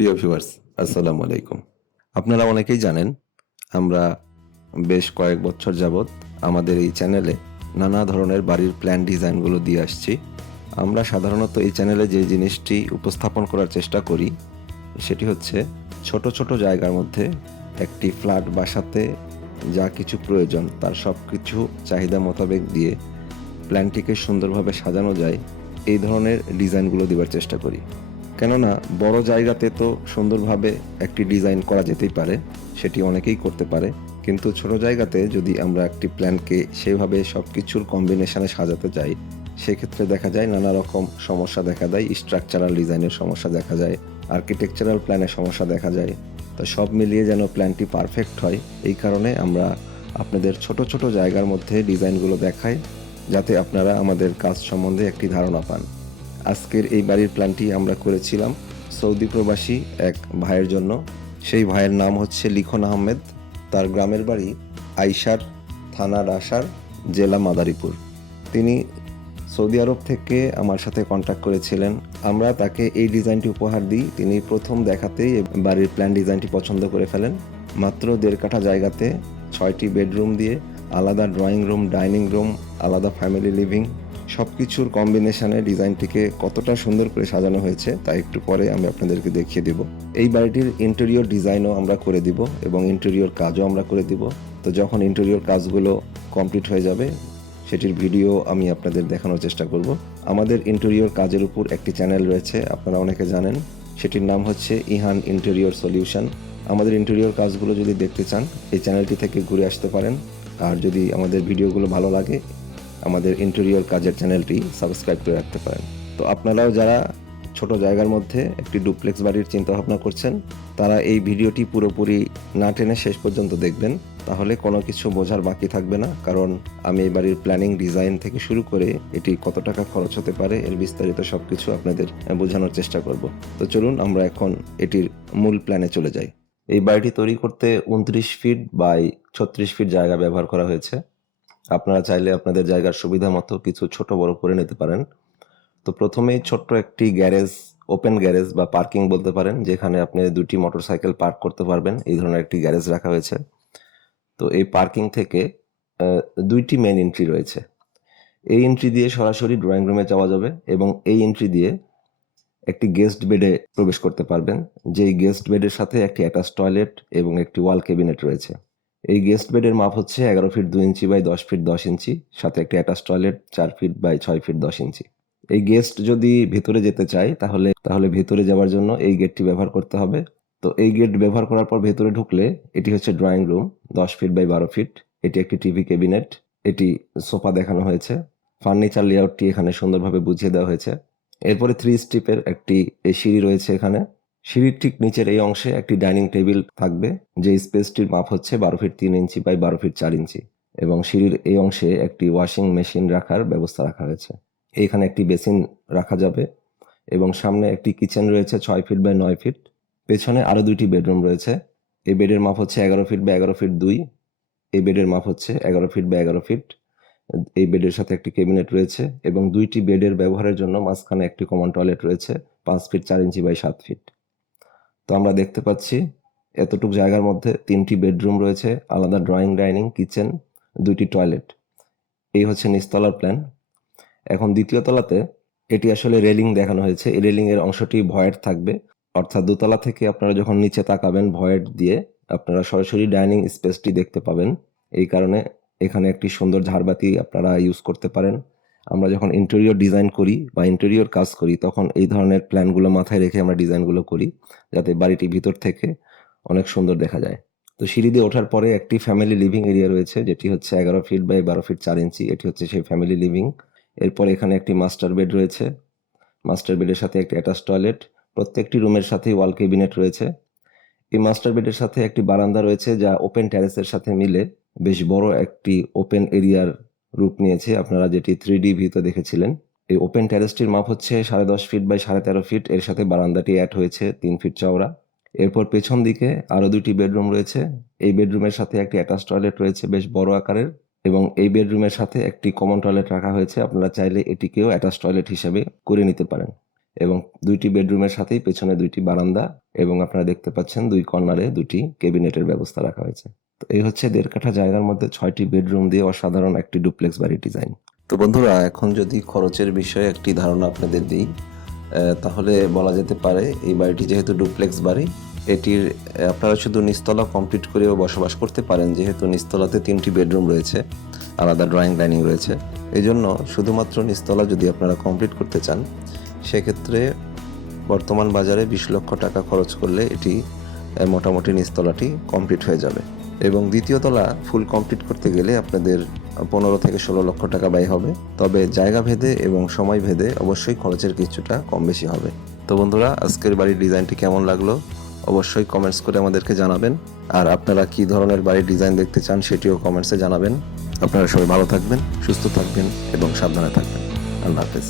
প্রিয় ভিউয়ার্স, আসসালামু আলাইকুম। আপনারা অনেকেই জানেন আমরা বেশ কয়েক বছর যাবৎ আমাদের এই চ্যানেলে নানা ধরনের বাড়ির প্ল্যান ডিজাইনগুলো দিয়ে আসছি। আমরা সাধারণত এই চ্যানেলে যে জিনিসটি উপস্থাপন করার চেষ্টা করি সেটি হচ্ছে ছোট ছোট জায়গার মধ্যে একটি ফ্ল্যাট বাসাতে যা কিছু প্রয়োজন তার সব কিছু চাহিদা মোতাবেক দিয়ে প্ল্যানটিকে সুন্দরভাবে সাজানো যায় এই ধরনের ডিজাইনগুলো দেওয়ার চেষ্টা করি। কেননা বড় জায়গাতে তো সুন্দরভাবে একটি ডিজাইন করা যেতেই পারে, সেটি অনেকেই করতে পারে, কিন্তু ছোট জায়গাতে যদি আমরা একটি প্ল্যানকে সেভাবে সব কিছুর কম্বিনেশনে সাজাতে যাই সেক্ষেত্রে দেখা যায় নানা রকম সমস্যা দেখা দেয়। স্ট্রাকচারাল ডিজাইনের সমস্যা দেখা যায়, আর্কিটেকচারাল প্ল্যানের সমস্যা দেখা যায়। তো সব মিলিয়ে যেন প্ল্যানটি পারফেক্ট হয় এই কারণে আমরা আপনাদের ছোট ছোট জায়গার মধ্যে ডিজাইনগুলো দেখাই, যাতে আপনারা আমাদের কাজ সম্বন্ধে একটি ধারণা পান। আজকের এই বাড়ির প্ল্যানটি আমরা করেছিলাম সৌদি প্রবাসী এক ভাইয়ের জন্য। সেই ভাইয়ের নাম হচ্ছে লিখন আহমেদ। তার গ্রামের বাড়ি আইসার, থানা ডাসার, জেলা মাদারীপুর। তিনি সৌদি আরব থেকে আমার সাথে কন্ট্যাক্ট করেছিলেন। আমরা তাকে এই ডিজাইনটি উপহার দিই। তিনি প্রথম দেখাতেই বাড়ির প্ল্যান ডিজাইনটি পছন্দ করে ফেলেন। মাত্র 1.5 কাঠা জায়গাতে 6টি বেডরুম দিয়ে আলাদা ড্রয়িং রুম, ডাইনিং রুম, আলাদা ফ্যামিলি লিভিং, সব কিছুর কম্বিনেশনে ডিজাইনটিকে কতটা সুন্দর করে সাজানো হয়েছে তা একটু পরে আমি আপনাদেরকে দেখিয়ে দেব। এই বাড়িটির ইন্টেরিয়র ডিজাইনও আমরা করে দিব এবং ইন্টেরিয়র কাজও আমরা করে দিব। তো যখন ইন্টেরিয়র কাজগুলো কমপ্লিট হয়ে যাবে সেটির ভিডিও আমি আপনাদের দেখানোর চেষ্টা করব। আমাদের ইন্টেরিয়র কাজের উপর একটি চ্যানেল রয়েছে, আপনারা অনেকে জানেন, সেটির নাম হচ্ছে ইহান ইন্টেরিয়র সলিউশন। আমাদের ইন্টেরিয়র কাজগুলো যদি দেখতে চান এই চ্যানেলটি থেকে ঘুরে আসতে পারেন। আর যদি আমাদের ভিডিওগুলো ভালো লাগে আমাদের ইন্টেরিয়র কাজের চ্যানেলটি সাবস্ক্রাইব করে রাখতে পারেন। তো আপনারাও যারা ছোট জায়গার মধ্যে একটি ডুপ্লেক্স বাড়ির চিন্তা ভাবনা করছেন তারা এই ভিডিওটি পুরোপুরি না টেনে শেষ পর্যন্ত দেখবেন, তাহলে কোনো কিছু বোঝার বাকি থাকবে না। কারণ আমি এই বাড়ির প্ল্যানিং, ডিজাইন থেকে শুরু করে এটি কত টাকা খরচ হতে পারে এর বিস্তারিত সবকিছু আপনাদের বোঝানোর চেষ্টা করব। তো চলুন আমরা এখন এটির মূল প্ল্যানে চলে যাই। এই বাড়িটি তৈরি করতে 29 ফিট বাই 36 ফিট জায়গা ব্যবহার করা হয়েছে। আপনারা চাইলে আপনাদের জায়গার সুবিধা মতো কিছু ছোট বড় করে নিতে পারেন। তো প্রথমেই ছোট্ট একটি গ্যারেজ, ওপেন গ্যারেজ বা পার্কিং বলতে পারেন, যেখানে আপনি 2টি মোটরসাইকেল পার্ক করতে পারবেন, এই ধরনের একটি গ্যারেজ রাখা হয়েছে। তো এই পার্কিং থেকে 2টি মেন এন্ট্রি রয়েছে। এই এন্ট্রি দিয়ে সরাসরি ড্রয়িং রুমে যাওয়া যাবে এবং এই এন্ট্রি দিয়ে একটি গেস্ট বেডে প্রবেশ করতে পারবেন, যেই গেস্ট বেডের সাথে একটি অ্যাটাচ টয়লেট এবং একটি ওয়াল ক্যাবিনেট রয়েছে। এই গেস্ট বেডের মাপ হচ্ছে 11 feet 2 inch by 10 feet 10 inch, সাথে একটি attach toilet 4 feet by 6 feet 10 inch. এই গেস্ট যদি ভেতরে যেতে চায় তাহলে ভেতরে যাওয়ার জন্য এই গেটটি ব্যবহার করতে হবে। তো এই গেট ব্যবহার করার পর ভেতরে ঢুকলে এটি হচ্ছে drawing room 10 feet by 12 feet. এটি একটি টিভি ক্যাবিনেট, এটি সোফা দেখানো হয়েছে। ফার্নিচার লেআউটটি এখানে সুন্দরভাবে বুঝিয়ে দেওয়া হয়েছে। এরপরে 3 স্টেপের একটি সিঁড়ি রয়েছে এখানে। সিঁড়ির ঠিক নিচের এই অংশে একটি ডাইনিং টেবিল থাকবে, যে স্পেসটির মাপ হচ্ছে 12 ফিট 3 ইঞ্চি বাই 12 ফিট 4 ইঞ্চি, এবং সিঁড়ির এই অংশে একটি ওয়াশিং মেশিন রাখার ব্যবস্থা রাখা হয়েছে। এইখানে একটি বেসিন রাখা যাবে এবং সামনে একটি কিচেন রয়েছে 6 ফিট বাই 9 ফিট। পেছনে আরও 2টি বেডরুম রয়েছে। এই বেডের মাপ হচ্ছে 11 ফিট বাই 11 ফিট 2। এই বেডের মাপ হচ্ছে 11 ফিট বাই 11 ফিট। এই বেডের সাথে একটি ক্যাবিনেট রয়েছে এবং 2টি বেডের ব্যবহারের জন্য মাঝখানে একটি কমন টয়লেট রয়েছে 5 ফিট 4 ইঞ্চি বাই 7 ফিট। তো আমরা দেখতে পাচ্ছি এতটুকু জায়গার মধ্যে 3টি বেডরুম রয়েছে, আলাদা ড্রয়িং, ডাইনিং, কিচেন, 2টি টয়লেট। এই হচ্ছে নিচতলার প্ল্যান। এখন দ্বিতীয় তলাতে এটি আসলে রেলিং দেখানো হয়েছে। এই রেলিং এর অংশটি ভয়েড থাকবে, অর্থাৎ দোতলা থেকে আপনারা যখন নিচে তাকাবেন ভয়েড দিয়ে আপনারা সরাসরি ডাইনিং স্পেসটি দেখতে পাবেন। এই কারণে এখানে একটি সুন্দর ঝাড়বাতি আপনারা ইউজ করতে পারেন। আমরা যখন ইন্টেরিয়র ডিজাইন করি বা ইন্টেরিয়র কাজ করি তখন এই ধরনের প্ল্যানগুলো মাথায় রেখে আমরা ডিজাইনগুলো করি, যাতে বাড়িটি ভিতর থেকে অনেক সুন্দর দেখা যায়। তো সিঁড়ি দিয়ে ওঠার পরে একটি ফ্যামিলি লিভিং এরিয়া রয়েছে, যেটি হচ্ছে 11 ফিট বাই 12 ফিট 4 ইঞ্চি। এটি হচ্ছে সেই ফ্যামিলি লিভিং। এরপর এখানে একটি মাস্টার বেড রয়েছে, মাস্টার বেডের সাথে একটি অ্যাটাচ টয়লেট। প্রত্যেকটি রুমের সাথেই ওয়াল ক্যাবিনেট রয়েছে। এই মাস্টার বেডের সাথে একটি বারান্দা রয়েছে, যা ওপেন টেরেসের সাথে মিলে বেশ বড় একটি ওপেন এরিয়ার রূপ নিয়েছে, আপনারা যেটি 3D ভিউতে দেখেছিলেন। এই ওপেন টেরেসটির মাপ হচ্ছে 10.5 ফিট বাই 13.5 ফিট। এর সাথে বারান্দাটি অ্যাড হয়েছে 3 ফিট চওড়া। এরপর পেছন দিকে আরও 2টি বেডরুম রয়েছে। এই বেডরুমের সাথে একটি অ্যাটাচ টয়লেট রয়েছে বেশ বড় আকারের, এবং এই বেডরুমের সাথে একটি কমন টয়লেট রাখা হয়েছে। আপনারা চাইলে এটিকেও অ্যাটাচ টয়লেট হিসেবে করে নিতে পারেন। এবং 2টি বেডরুমের সাথেই পেছনে 2টি বারান্দা এবং আপনারা দেখতে পাচ্ছেন 2 কর্নারে 2টি ক্যাবিনেটের ব্যবস্থা রাখা হয়েছে। তো এই হচ্ছে 1.5 কাঠা জায়গার মধ্যে 6টি বেডরুম দিয়ে অসাধারণ একটি ডুপ্লেক্স বাড়ির ডিজাইন। তো বন্ধুরা, এখন যদি খরচের বিষয়ে একটি ধারণা আপনাদের দিই, তাহলে বলা যেতে পারে এই বাড়িটি যেহেতু ডুপ্লেক্স বাড়ি, এটির আপনারা শুধু নিচতলা কমপ্লিট করেও বসবাস করতে পারেন, যেহেতু নিচতলাতে 3টি বেডরুম রয়েছে, আলাদা ড্রয়িং ডাইনিং রয়েছে। এই জন্য শুধুমাত্র নিচতলা যদি আপনারা কমপ্লিট করতে চান, সেক্ষেত্রে বর্তমান বাজারে 20 লক্ষ টাকা খরচ করলে এটি মোটামুটি নিচতলাটি কমপ্লিট হয়ে যাবে। এবং দ্বিতীয় তলা ফুল কমপ্লিট করতে গেলে আপনাদের 15 থেকে 16 লক্ষ টাকা ব্যয় হবে। তবে জায়গা ভেদে এবং সময় ভেদে অবশ্যই খরচের কিছুটা কম বেশি হবে। তো বন্ধুরা, আজকের বাড়ির ডিজাইনটি কেমন লাগলো অবশ্যই কমেন্টস করে আমাদেরকে জানাবেন। আর আপনারা কী ধরনের বাড়ির ডিজাইন দেখতে চান সেটিও কমেন্টসে জানাবেন। আপনারা সবাই ভালো থাকবেন, সুস্থ থাকবেন এবং সাবধানে থাকবেন। আল্লাহ হাফেজ।